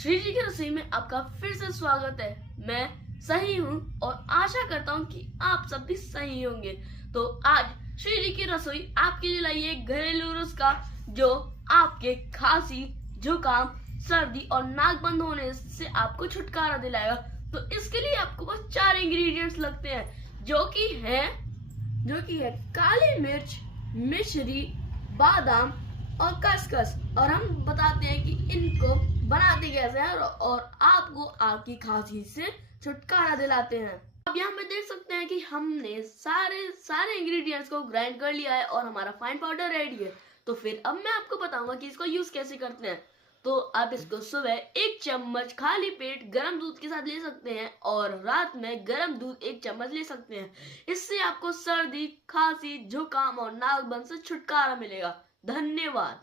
श्री जी की रसोई में आपका फिर से स्वागत है। मैं सही हूँ और आशा करता हूँ कि आप सब भी सही होंगे। तो आज श्री जी की रसोई आपके लिए लाई है घरेलू नुस्खा जो आपके खांसी, जुकाम, सर्दी और नाक बंद होने से आपको छुटकारा दिलाएगा। तो इसके लिए आपको बस 4 इंग्रेडिएंट्स लगते हैं जो कि है काली मिर्च, मिश्री, बादाम और खसखस। और हम बताते हैं कि इनको बनाते कैसे हैं और आपको आपकी खांसी से छुटकारा दिलाते हैं। अब यहाँ पे देख सकते हैं कि हमने सारे इंग्रेडिएंट्स को ग्राइंड कर लिया है और हमारा फाइन पाउडर रेडी है। तो फिर अब मैं आपको बताऊंगा कि इसको यूज कैसे करते हैं। तो आप इसको सुबह 1 चम्मच खाली पेट गर्म दूध के साथ ले सकते हैं और रात में गर्म दूध 1 चम्मच ले सकते हैं। इससे आपको सर्दी, खांसी, जुकाम और नाक बंद से छुटकारा मिलेगा। धन्यवाद।